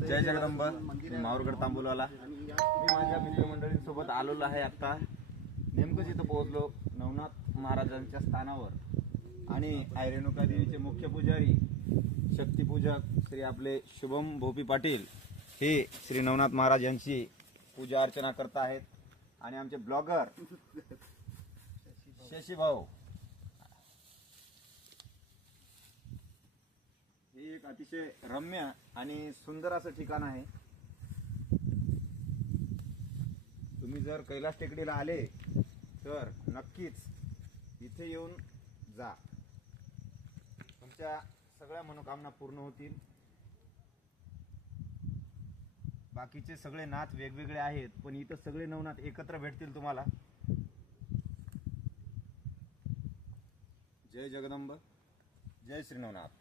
जय जगदंब. मी माहूरगड तांबुलवाला. मी माझ्या मित्रमंडळींसोबत आलेलो आहे. आता नेमकंच इथं पोहोचलो नवनाथ महाराजांच्या स्थानावर आणि आई रेणुका देवीचे मुख्य पुजारी शक्तिपूजक श्री आपले शुभम भोपी पाटील हे श्री नवनाथ महाराज यांची पूजा अर्चना करत आहेत. आणि आमचे ब्लॉगर शशी भाऊ. हे एक अतिशय रम्य आणि सुंदर असं ठिकाण आहे. तुम्ही जर कैलास टेकडीला आले तर नक्कीच इथे येऊन जा. तुमच्या सगळ्या मनोकामना पूर्ण होतील. बाकीचे सगळे नाथ वेगवेगळे आहेत, पण इथं सगळे नवनाथ एकत्र भेटतील तुम्हाला. जय जगदंब. जय श्री नवनाथ.